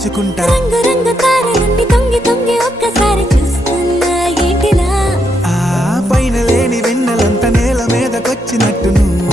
దాచుకుంటా. రంగు రంగు తారలన్నీ తొంగి తొంగి ఒక్కసారి చూస్తున్నా ఏంటిలా. ఆ పైన లేని వెన్నెలంత నేల మీదకొచ్చినట్టు నువ్వు